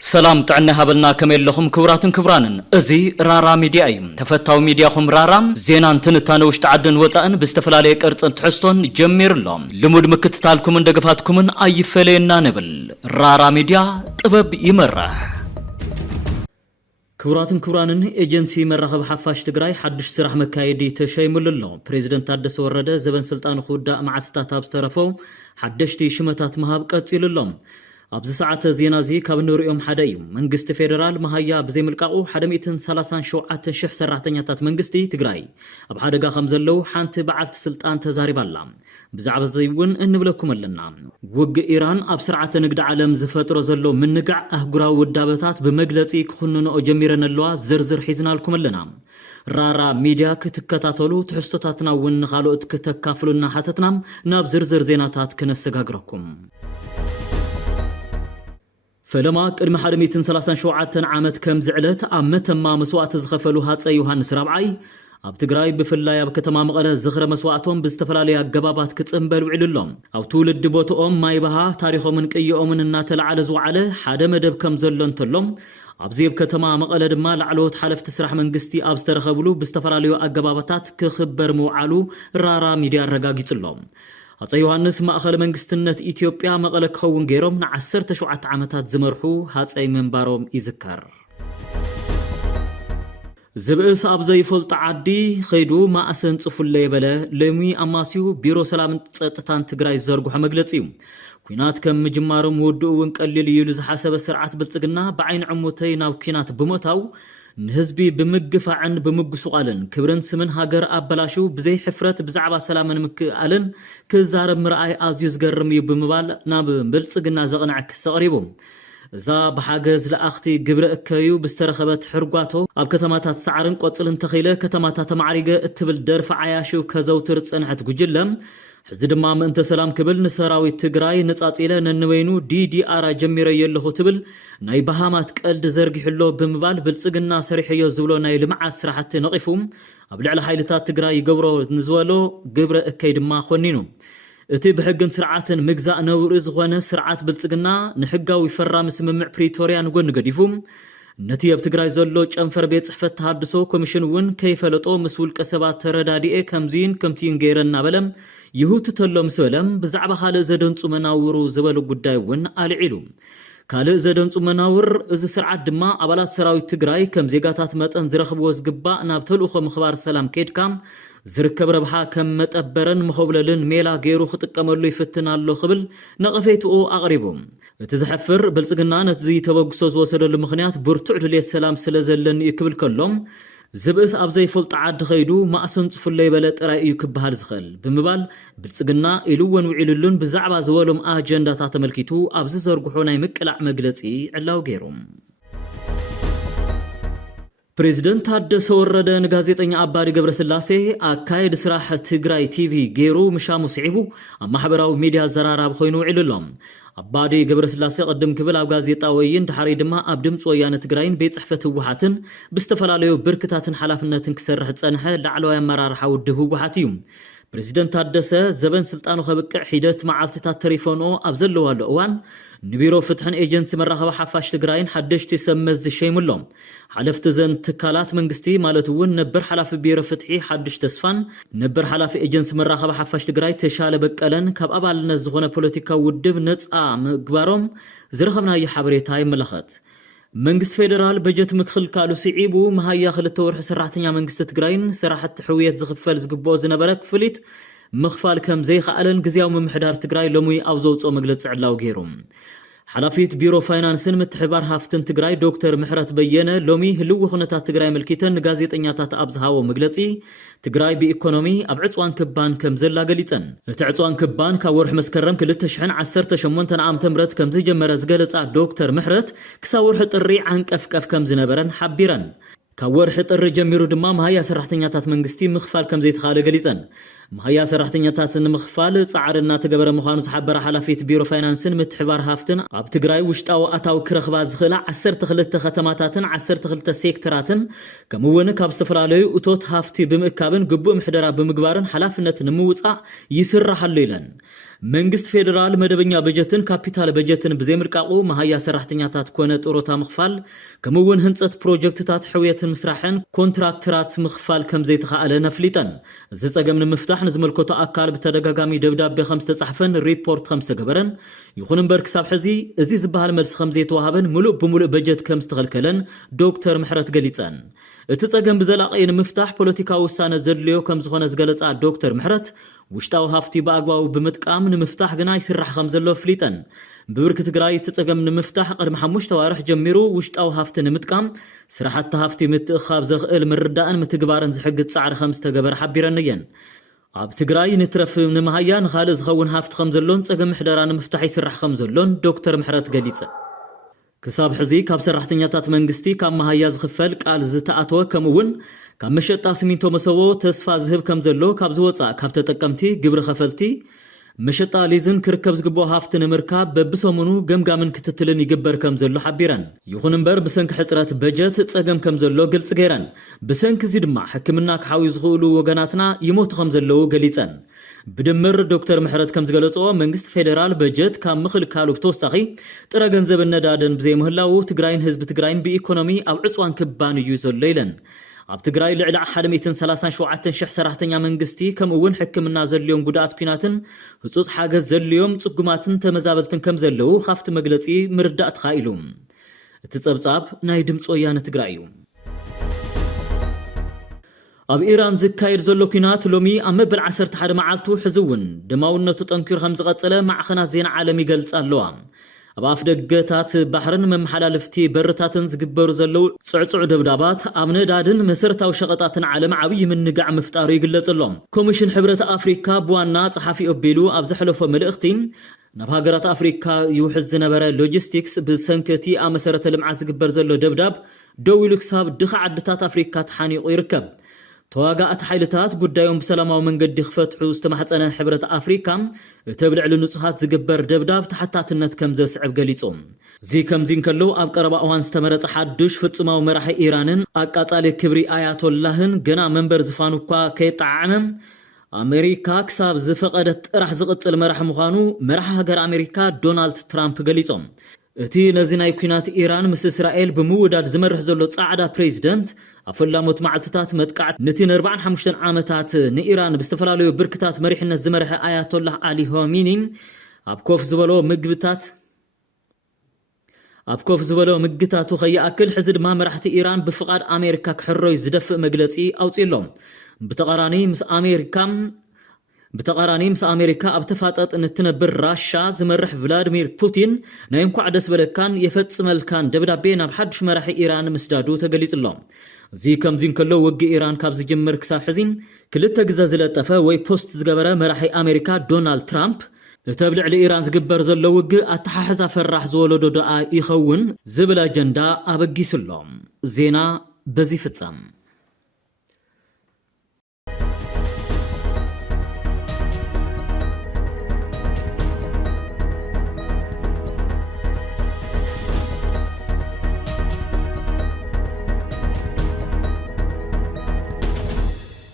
سلام تعنا هبلنا كمل لهم كبراتن كبرانن ازي رارا ميديا ايم تفتاو ميدياهم رارام زينان تنتانوش تعدن وطأن بستفلالي قرصن تحستون جمير لهم لمود مكتتالكم اندقفاتكم اي فلينا نبل رارا ميديا طبب يمرح كبراتن كبرانن ايجنسي مرخب حفاش تግራይ حدش سراح مكايدي تشيمللو بريزيدنت تادس ورده زبن سلطان خودا معتታት تابسترفو حدشتي شمتات مهاب قصيللهم أبز ساعة زينا زي كابن رؤيهم حدايم منجست فيدرال مهيا بزي ملقاو حدميتن سلاسان شوعات شح سرعتنياتات منجستي تقراي أب حدقا خمزلو حانت بعلت سلطان تزاري بالا بزعب الزيون انبلكم لنا وق إيران أب سرعة نقد عالم زفتر زلو من نقع أهقراو والدابتات بمقلتي كخننو جميرن اللوا زرزر حيزنا لكم لنا رارا ميديا كتكتاتولو تحستاتنا ونخالو اتكتكافلونا حتتنام ناب زرزر زيناتات كنسقاقركم فلما قدم حرميتن 37 عامت كم زعلت أمتما مسوات زخفلو هاتسا يوهانس رابعي أب تقراي بفلاي أب كتما مغلا زخر مسواتهم بستفلالي قبابات كتنبل وعللهم أو تولد دبوتهم ما يبها تاريخهم من كيهم من الناتل على زوعله حدا مدب كم زلون تلهم أبزيب كتما مغلا دما لعلوت حلف تسرح من قستي أب سترخبلو بستفلالي قبابات كخبر موعالو رارا ميديا الرقاقي تلهم هاتسا يوهانس مأخل منجستنت إثيوبيا مغلق خون غيروم نعسر تشوعات عامتات زمرحو هاتسا منباروم إذكار زبئس أبزي فلط عدي خيدو ما أسن صفو الليبلا لمي أماسيو بيرو سلام تتان تقراي زرقو حمقلتيو كوينات كم مجمارم ودو ونقلل يلوز حسب سرعات بلتقنا بعين عموتين أو كينات بموتاو نهزبي بمقفعن بمقسوقالن كبرن سمن هاجر أبلاشو بزي حفرت بزعبا سلامن مكالن كزارب مرأي آزيوز قرمي بمبال ناب بلتقنا زغنعك سغريبو زا بحاجز لأختي قبر اكايو بسترخبت حرقاتو اب كتماتات سعرن قوصلن تخيله كتماتات معريقه اتبل درف عياشو كزوتر صنحت قجلم حزد ما انت سلام كبل نسراوي تግራይ نጻጽيله ننوينو DDR جميره يلهو تبل ناي بهامات قلد زرغحلو بمبال بلصغنا سريحيو زبلو ناي لمعات سرحت نقيفوم ابلعل حيلታት تግራይ يغبرو نزولو قبر اكاي دما خنينو اتي بحقن سرعاتن مغزاء نور زغونه سرعات بلصغنا نحقاو يفرام سممع بريتوريا نغون غديفوم نتي اب تግራይ زلو ጨንፈር ቤት ጽሕፈት ተሐድሶ ኮሚሽን ውን ከይፈለጦ መስኡል ቀሰባት ተረዳዲኤ ከምዚን ከምቲን ገይረና በለም ይሁት ተሎም ሰለም በዛዕባ ካለ ዘደንጹ መናውሩ ዝበሉ ጉዳይ ውን አልዒሉ ካለ ዘደንጹ መናውር እዚ ስርዓት ድማ አባላት ሰራዊት ትግራይ ከም ዜጋታት መጠን ዝረኽብዎ ዝግባ ናብ ተልእኾ ምኽባር ሰላም ከድካም ዝርከብ ረብሓ ከም መጠበረን መኸብለልን ሜላ ገይሩ ክጥቀመሉ ይፍትናሎ ክብል ነቐፈይትኡ አቅሪቦም እቲ ዝሕፍር ብልጽግና ነቲ ተበግሶ ዝወሰደሉ ምኽንያት ብርቱዕ ድልየት ሰላም ስለዘለን ይክብል ከሎም ዝብእስ ኣብ ዘይፈልጥ ዓዲ ኸይዱ ማእሰን ጽፍለይ በለ ጥራይ እዩ ክበሃል ዝኽእል ብምባል ብልጽግና ኢሉውን ውዒሉሉን ብዛዕባ ዝወሎም ኣጀንዳታት ተመልኪቱ ኣብዚ ዘርግሖ ናይ ምቅላዕ መግለጺ ዕላው ገይሮም بريزيدنت تادس ورده نغازيطኛ አባዲ ገብረስላሴ አካይድ ስራሕ ትግራይ ቲቪ ገይሩ ምሻሙ ሲዒቡ ኣብ ማሕበራዊ ሚድያ ዘራራብ ኮይኑ ውዒሉሎም አባዲ ገብረስላሴ ቀደም ክብል ኣብ ጋዜጣ ወይን ድሓሪ ድማ ኣብ ድምጽ ወያነ ትግራይን ቤት ጽሕፈት ህወሓትን ብዝተፈላለዩ ብርክታትን ሓላፍነትን ክሰርሕ ጸንሐ ላዕለዋይ ኣመራርሓ ውድብ ህወሓት እዩ بريزيدنت تادس زبن سلطانو خبقع حيدت معالتታት تريفونو ኣብ ዘለዋሉ እዋን ንቢሮ ፍትሕን ኤጀንሲ መራኸቢ ሓፋሽ ትግራይን ሓደሽቲ ሰመዝ ሸይምሎም ሓለፍቲ ዘን ትካላት መንግስቲ ማለት እውን ነበር ሓላፊ ቢሮ ፍትሒ ሓድሽ ተስፋን ነበር ሓላፊ ኤጀንሲ መራኸቢ ሓፋሽ ትግራይ ተሻለ በቀለን ካብ ኣባልነት ዝኾነ ፖለቲካዊ ውድብ ነፃ ምግባሮም ዝረኸብናዮ ሓበሬታ ይመለኸት መንግስት ፌደራል በጀት ምክፍል ካሉ ሲዒቡ መሃያ ክልተ ወርሒ ሰራሕተኛ መንግስት ትግራይን ስራሕቲ ሕውየት ዝኽፈል ዝግብኦ ዝነበረ ክፍሊት مخفال كم زي خالن غزياو ممحدار تግራይ لموي او زوصو مغلጽ ዕላው ገይሮም حلفيت بيرو فاينانسن متحبار هافتن تግራይ دكتور محرت بينه لومي هلو خنታት تግራይ ملكيتن ጋዜጠኛታት ኣብዝሃዎ መግለጺ تግራይ بإيكونومي ኣብ ዕጽዋን ክባን ከም ዘላ ገሊጸን እቲ ዕጽዋን ክባን ካብ ወርሕ መስከረም 2018 ዓመተ ምህረት ከም ዝጀመረ ዝገለጻ دكتور محرت ክሳብ ወርሒ ጥሪ ዓንቀፍቀፍ ከም ዝነበረን ሓቢረን ካብ ወርሒ ጥሪ ጀሚሩ ድማ መሃያ ሰራሕተኛታት መንግስቲ ምኽፋል ከም ዘይተኻለ ገሊጸን مهيا سرحتنياتات مخفال صعرنا تجبر مخانو صحبر حلفيت بيرو فاينانسن متحبار هافتن اب تግራይ ውሽጣው አታው ክረኽባ ዝኽላ 12 ከተማታትን 12 ሴክተራትን ከምውን ካብ ዝተፈራለዩ እቶት ሃፍቲ ብምእካብን ግቡእ ምሕደራ ብምግባርን ሓላፍነት ንምውፃእ ይስራሓሉ ኢለን መንግስት ፌደራል መደበኛ በጀትን ካፒታል በጀትን ብዘይምርቃቁ መሃያ ሰራሕተኛታት ኮነ ጥሮታ ምኽፋል ከምውን ህንፀት ፕሮጀክትታት ሕውየትን ምስራሕን ኮንትራክተራት ምኽፋል ከም ዘይተኻኣለ ነፍሊጠን እዚ ጸገም ንምፍታሕ ንዝመልከቶ ኣካል ብተደጋጋሚ ደብዳቤ ከም ዝተጻሕፈን ሪፖርት ከም ዝተገበረን ይኹን እምበር ክሳብ ሕዚ እዚ ዝበሃል መልሲ ከም ዘይተዋሃበን ሙሉእ ብሙሉእ በጀት ከም ዝተኸልከለን ዶክተር ምሕረት ገሊጸን እቲ ጸገም ብዘላቂ ንምፍታሕ ፖለቲካዊ ውሳነ ዘድልዮ ከም ዝኾነ ዝገለጻ ዶክተር ምሕረት ውሽጣዊ ሃፍቲ በአግባቡ ብምጥቃም ንምፍታሕ ግና ይስራሕ ከም ዘሎ ፍሊጠን ብብርኪ ትግራይ እቲ ጸገም ንምፍታሕ ቅድሚ 5 ወርሕ ጀሚሩ ውሽጣዊ ሃፍቲ ንምጥቃም ስራሕቲ ሃፍቲ ምትእኻብ ዘኽእል ምርዳእን ምትግባርን ዝሕግዝ ጻዕሪ ከም ዝተገበረ ሓቢረን እየን ኣብ ትግራይ ንትረፍ ንምሃያ ንኻልእ ዝኸውን ሃፍቲ ከም ዘሎን ጸገም ምሕደራ ንምፍታሕ ይስራሕ ከም ዘሎን ዶክተር ምሕረት ገሊጸ ክሳብ ሕዚ ካብ ሰራሕተኛታት መንግስቲ ካብ መሃያ ዝኽፈል ቃል ዝተኣተወ ከምኡውን ካብ መሸጣ ሲሚንቶ መሰቦ ተስፋ ዝህብ ከም ዘሎ ካብ ዝወፃእ ካብ ተጠቀምቲ ግብሪ ኸፈልቲ መሸጣ ሊዝን ክርከብ ዝግብኦ ሃፍቲ ንምርካብ በብሰሙኑ ገምጋምን ክትትልን ይግበር ከም ዘሎ ሓቢረን ይኹን እምበር ብሰንኪ ሕፅረት በጀት ጸገም ከም ዘሎ ግልጽ ገይረን ብሰንኪ እዚ ድማ ሕክምና ክሓዊ ዝኽእሉ ወገናትና ይሞቱ ከም ዘለዉ ገሊጸን ብድምር ዶክተር ምሕረት ከም ዝገለጾ መንግስት ፌደራል በጀት ካብ ምኽልካሉ ብተወሳኺ ጥረ ገንዘብ ነዳድን ብዘይምህላው ትግራይን ህዝቢ ትግራይን ብኢኮኖሚ ኣብ ዕፅዋን ክባን እዩ ዘሎ ኢለን ኣብ ትግራይ ልዕሊ 137,000 ሰራሕተኛ መንግስቲ ከምኡውን ሕክምና ዘድልዮም ጉዳኣት ኩናትን ህጹጽ ሓገዝ ዘድልዮም ጽጉማትን ተመዛበልትን ከም ዘለዉ ካብቲ መግለጺ ምርዳእ ተኻኢሉ እቲ ጸብጻብ ናይ ድምፂ ወያነ ትግራይ እዩ ኣብ ኢራን ዝካየድ ዘሎ ኩናት ሎሚ ኣብ መበል 11 መዓልቱ ሕዝውን ደማውነቱ ጠንኪሩ ከም ዝቐጸለ ማዕኸናት ዜና ዓለም ይገልጽ ኣለዋ ኣብ ኣፍደገታት ባሕርን መመሓላለፍቲ በርታትን ዝግበሩ ዘለው ጽዕጽዕ ደብዳባት ኣብ ነዳድን መሰረታዊ ሸቐጣትን ዓለም ዓብይ ምንጋዕ ምፍጣሩ ይግለጽሎም ኮሚሽን ሕብረት ኣፍሪካ ብዋና ጸሓፊ ኦቤሉ ኣብ ዘሕለፎ መልእኽቲ ናብ ሃገራት ኣፍሪካ ይውሕዝ ዝነበረ ሎጂስቲክስ ብሰንከቲ ኣብ መሰረተ ልምዓት ዝግበር ዘሎ ደብዳብ ደው ኢሉ ክሳብ ድኻ ዓድታት ኣፍሪካ ተሓኒቑ ይርከብ ተዋጋእቲ ሓይልታት ጉዳዮም ብሰላማዊ መንገዲ ክፈትሑ ዝተማሕፀነ ሕብረት ኣፍሪካ ተብልዕሉ ንጹሃት ዝግበር ደብዳብ ተሓታትነት ከም ዘስዕብ ገሊጾም እዚ ከምዚ እንከሎ ኣብ ቀረባ እዋን ዝተመረጸ ሓዱሽ ፍጹማዊ መራሒ ኢራንን ኣቃጻሊ ክብሪ ኣያቶላህን ገና መንበር ዝፋኑ እኳ ከይጣዓመም ኣሜሪካ ክሳብ ዝፈቐደት ጥራሕ ዝቕጽል መራሒ ምዃኑ መራሒ ሃገር ኣሜሪካ ዶናልድ ትራምፕ ገሊጾም እቲ ነዚ ናይ ኩናት ኢራን ምስ እስራኤል ብምውዳድ ዝመርሕ ዘሎ ጻዕዳ ፕሬዚደንት ኣፈላሞት መዓልትታት መጥቃዕት ነቲ 45 ዓመታት ንኢራን ብዝተፈላለዩ ብርክታት መሪሕነት ዝመርሐ ኣያቶላህ ኣሊ ሆሚኒ ኣብ ኮፍ ዝበሎ ምግታቱ ኸይኣክል ሕዚ ድማ መራሕቲ ኢራን ብፍቓድ ኣሜሪካ ክሕረዩ ዝደፍእ መግለጺ ኣውፂሎም بتقاراني مس أمريكا أبتفاطت أن تنبر راشا زمرح فلاديمير بوتين نايمكو عدس بلكان يفتس ملكان دبدا بينا بحدش مرح إيران مسدادو تقليت اللهم زي كم زين كلو وقي إيران كابز جمر كساب حزين كلتا قزاز لطفة وي بوست زقبرة مرح أمريكا دونالد ترامب تابلع لإيران زقبر زلو وقي أتححزا فرح زولو دو يخون زبلا جندا أبقي سلوم زينا بزي فتسام